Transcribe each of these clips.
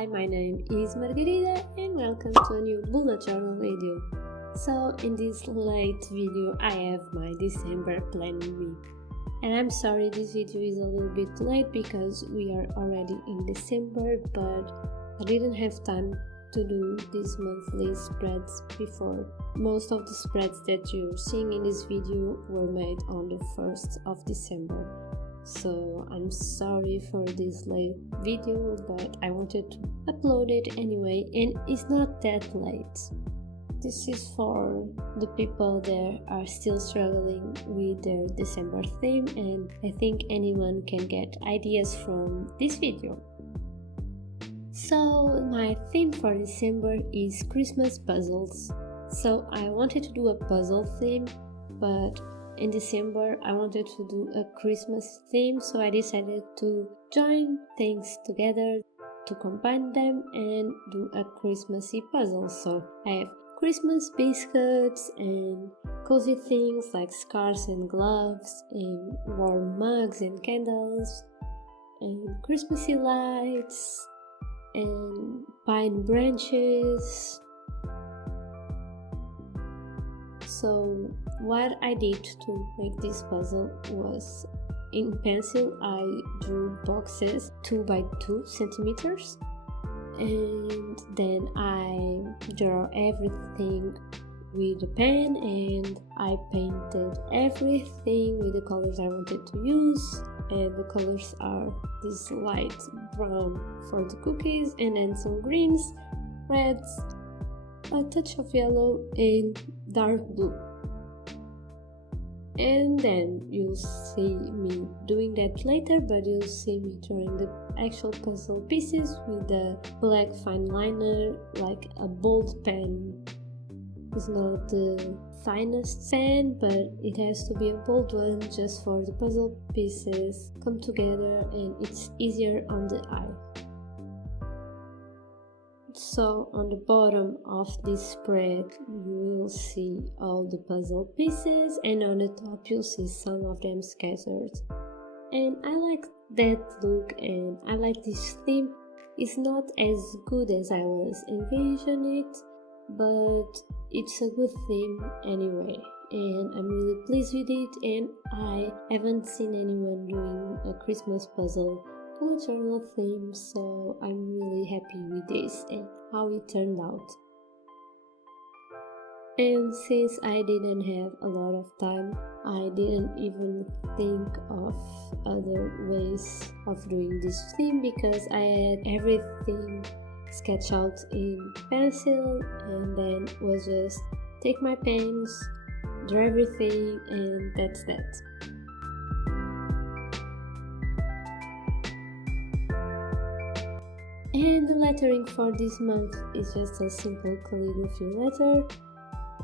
Hi, my name is Margarida and welcome to a new bullet journal video. So in this late video I have my December planning week. And I'm sorry this video is a little bit late because we are already in December, but I didn't have time to do these monthly spreads before. Most of the spreads that you're seeing in this video were made on the 1st of December. So I'm sorry for this late video, but I wanted to upload it anyway, and it's not that late. This is for the people that are still struggling with their December theme, and I think anyone can get ideas from this video. So my theme for December is Christmas puzzles. So I wanted to do a puzzle theme, but in December I wanted to do a Christmas theme, so I decided to join things together to combine them and do a Christmassy puzzle. So I have Christmas biscuits and cozy things like scarves and gloves and warm mugs and candles and Christmassy lights and pine branches. So what I did to make this puzzle was, in pencil I drew boxes 2 by 2 centimeters, and then I draw everything with a pen and I painted everything with the colors I wanted to use, and the colors are this light brown for the cookies and then some greens, reds, a touch of yellow and dark blue. And then you'll see me doing that later, but you'll see me drawing the actual puzzle pieces with a black fine liner, like a bold pen. It's not the finest pen, but it has to be a bold one just for the puzzle pieces come together and it's easier on the eye. So on the bottom of this spread you will see all the puzzle pieces, and on the top you'll see some of them scattered. And I like that look and I like this theme. It's not as good as I was envisioning it, but it's a good theme anyway, and I'm really pleased with it, and I haven't seen anyone doing a Christmas puzzle bullet journal theme, so I'm really happy with this and how it turned out. And since I didn't have a lot of time, I didn't even think of other ways of doing this theme because I had everything sketched out in pencil, and then was just take my pens, draw everything, and that's that. And the lettering for this month is just a simple calligraphy letter,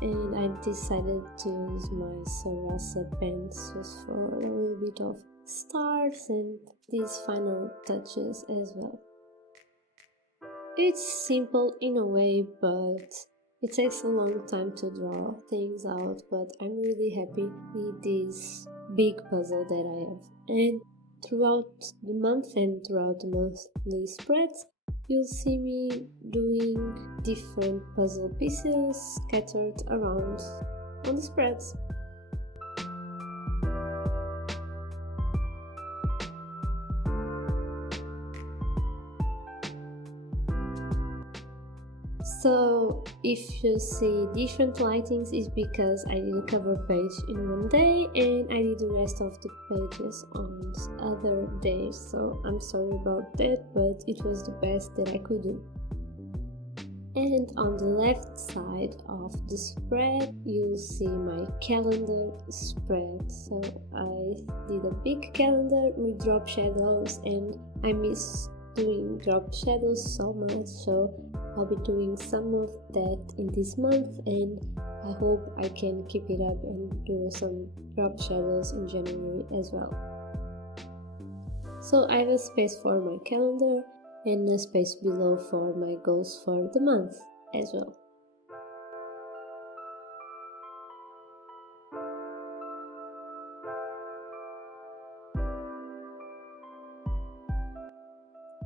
and I decided to use my Sarasa pens just for a little bit of stars and these final touches as well. It's simple in a way, but it takes a long time to draw things out, but I'm really happy with this big puzzle that I have. And throughout the month and throughout the monthly spreads, you'll see me doing different puzzle pieces scattered around on the spreads. So if you see different lightings, it's because I did a cover page in one day and I did the rest of the pages on other days, so I'm sorry about that, but it was the best that I could do. And on the left side of the spread you'll see my calendar spread. So I did a big calendar with drop shadows, and I miss doing drop shadows so much, so I'll be doing some of that in this month, and I hope I can keep it up and do some drop shadows in January as well. So I have a space for my calendar and a space below for my goals for the month as well.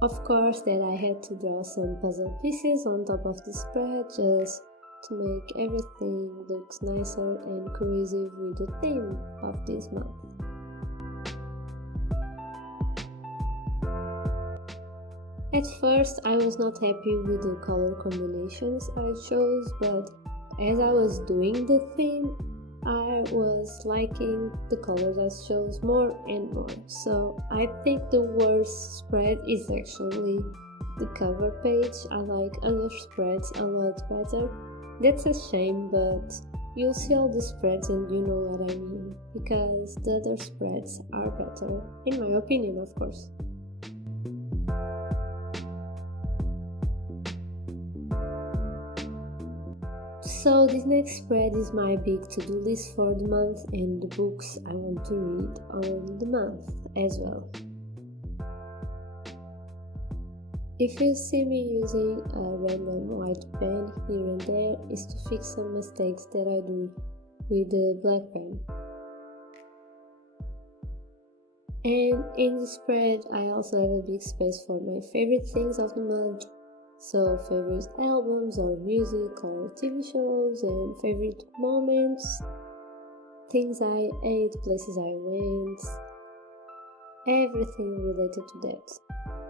Of course, that I had to draw some puzzle pieces on top of the spread just to make everything look nicer and cohesive with the theme of this month. At first, I was not happy with the color combinations I chose, but as I was doing the theme, I was liking the colors I chose more and more. So I think the worst spread is actually the cover page. I like other spreads a lot better. That's a shame, but you'll see all the spreads and you know what I mean, because the other spreads are better, in my opinion, of course. So this next spread is my big to-do list for the month and the books I want to read on the month as well. If you see me using a random white pen here and there, is to fix some mistakes that I do with the black pen. And in the spread I also have a big space for my favorite things of the month. So favorite albums or music or TV shows and favorite moments, things I ate, places I went, everything related to that.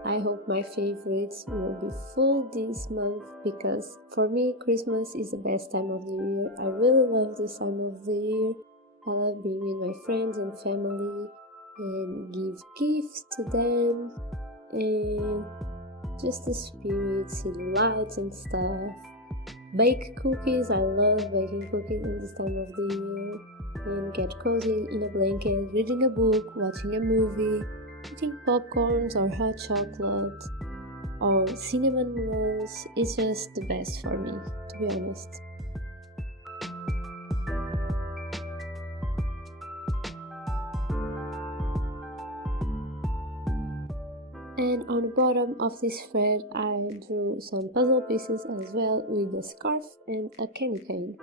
I hope my favorites will be full this month because for me Christmas is the best time of the year. I really love this time of the year. I love being with my friends and family and give gifts to them and just the spirit, see the lights and stuff. Bake cookies, I love baking cookies in this time of the year. And get cozy in a blanket, reading a book, watching a movie, eating popcorns or hot chocolate or cinnamon rolls is just the best for me, to be honest. And on the bottom of this spread I drew some puzzle pieces as well with a scarf and a candy cane.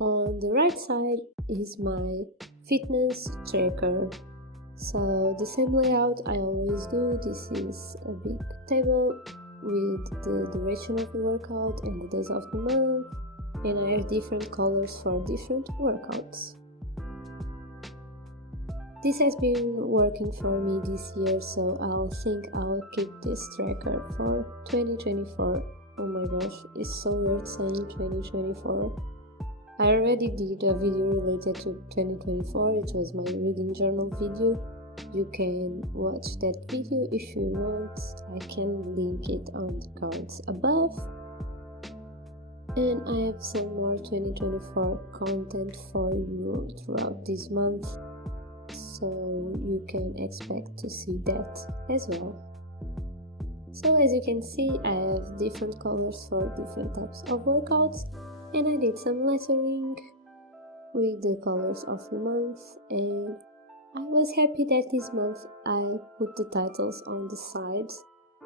On the right side is my fitness tracker. So the same layout I always do. This is a big table with the duration of the workout and the days of the month, and I have different colors for different workouts. This has been working for me this year, so I'll keep this tracker for 2024. Oh my gosh, it's so weird saying 2024. I already did a video related to 2024, it was my reading journal video. You can watch that video if you want, I can link it on the cards above. And I have some more 2024 content for you throughout this month, so you can expect to see that as well. So as you can see, I have different colors for different types of workouts, and I did some lettering with the colors of the month, and I was happy that this month I put the titles on the sides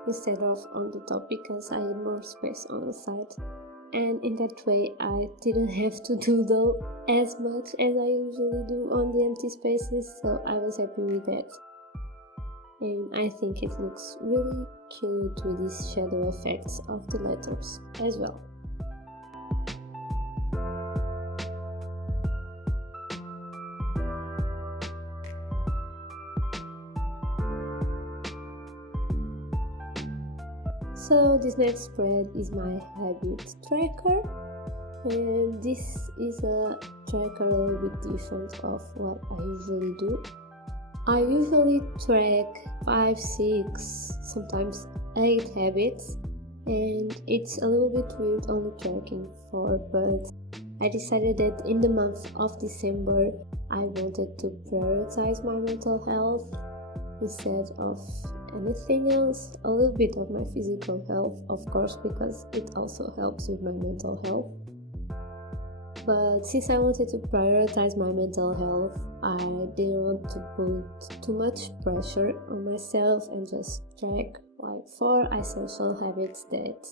instead of on the top because I had more space on the side, and in that way I didn't have to doodle as much as I usually do on the empty spaces, so I was happy with that. And I think it looks really cute with these shadow effects of the letters as well. So this next spread is my habit tracker, and this is a tracker a little bit different of what I usually do. I usually track 5, 6, sometimes 8 habits, and it's a little bit weird only tracking 4, but I decided that in the month of December I wanted to prioritize my mental health instead of anything else, a little bit of my physical health, of course, because it also helps with my mental health. But since I wanted to prioritize my mental health, I didn't want to put too much pressure on myself and just track like 4 essential habits that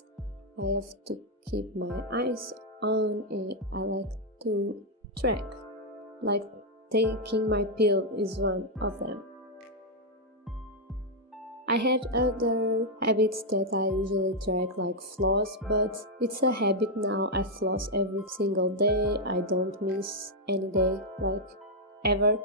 I have to keep my eyes on, and I like to track. Like taking my pill is one of them. I had other habits that I usually track, like floss, but it's a habit now. I floss every single day. I don't miss any day, like ever.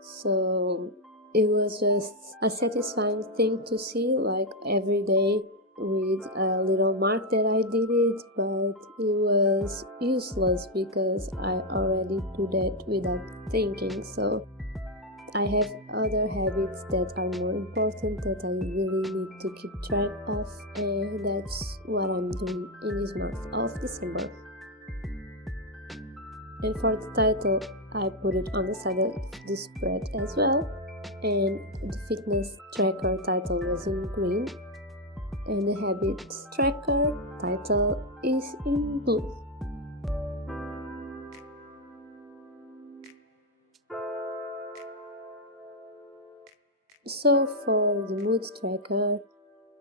So it was just a satisfying thing to see, like every day with a little mark that I did it, but it was useless because I already do that without thinking. So I have other habits that are more important that I really need to keep track of, and that's what I'm doing in this month of December. And for the title, I put it on the side of the spread as well, and the fitness tracker title was in green, and the habit tracker title is in blue. So for the mood tracker,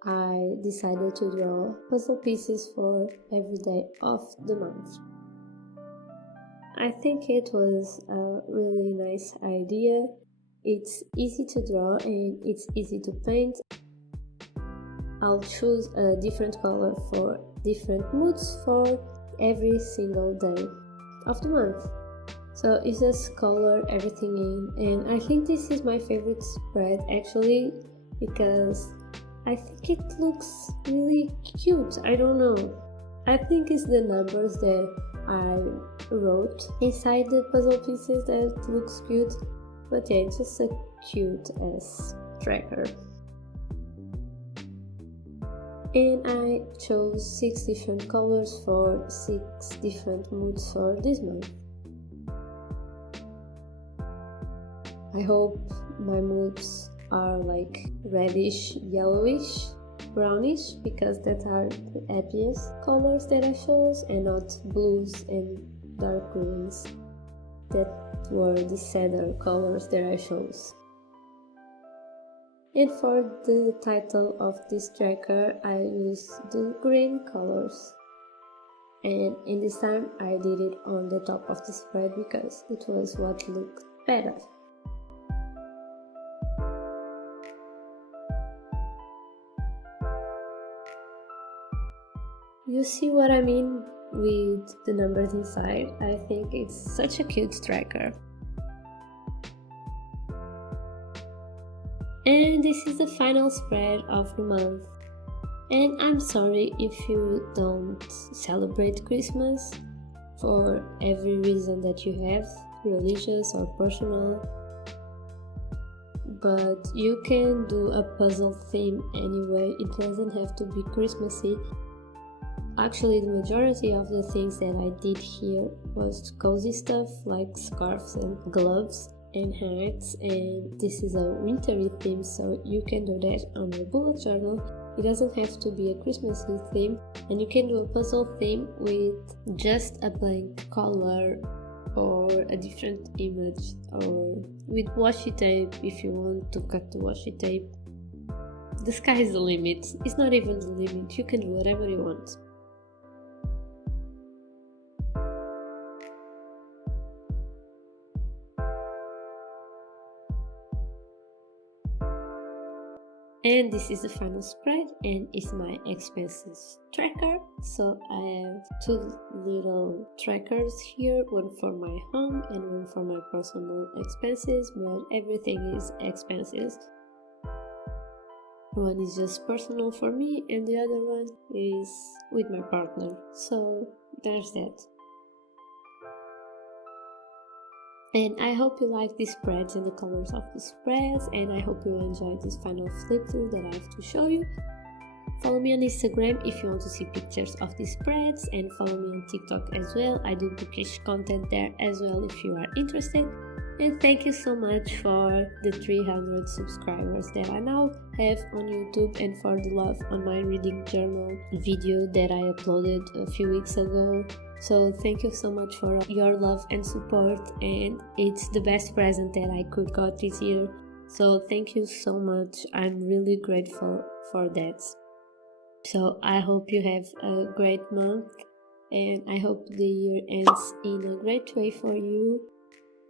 I decided to draw puzzle pieces for every day of the month. I think it was a really nice idea. It's easy to draw and it's easy to paint. I'll choose a different color for different moods for every single day of the month. So it's just color everything in, and I think this is my favorite spread actually, because I think it looks really cute. I don't know. I think it's the numbers that I wrote inside the puzzle pieces that looks cute, but yeah, it's just a cute ass tracker. And I chose 6 different colors for 6 different moods for this month. I hope my moods are like reddish, yellowish, brownish, because that are the happiest colors that I chose, and not blues and dark greens that were the sadder colors that I chose. And for the title of this tracker, I used the green colors, and in this time I did it on the top of the spread because it was what looked better. You see what I mean with the numbers inside? I think it's such a cute tracker. And this is the final spread of the month. And I'm sorry if you don't celebrate Christmas for every reason that you have, religious or personal. But you can do a puzzle theme anyway, it doesn't have to be Christmassy. Actually, the majority of the things that I did here was cozy stuff like scarves and gloves and hats, and this is a wintry theme, so you can do that on your bullet journal. It doesn't have to be a Christmassy theme, and you can do a puzzle theme with just a blank color or a different image, or with washi tape if you want to cut the washi tape. The sky is the limit. It's not even the limit. You can do whatever you want. And this is the final spread, and it's my expenses tracker. So I have 2 little trackers here, one for my home and one for my personal expenses, but everything is expenses. One is just personal for me and the other one is with my partner. So there's that. And I hope you like the spreads and the colors of the spreads, and I hope you enjoyed this final flip through that I have to show you. Follow me on Instagram if you want to see pictures of the spreads, and follow me on TikTok as well. I do bookish content there as well if you are interested. And thank you so much for the 300 subscribers that I now have on YouTube, and for the love on my reading journal video that I uploaded a few weeks ago. So thank you so much for your love and support, and it's the best present that I could got this year. So thank you so much. I'm really grateful for that. So I hope you have a great month, and I hope the year ends in a great way for you,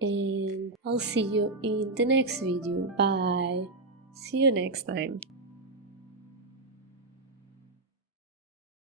and I'll see you in the next video. Bye. See you next time.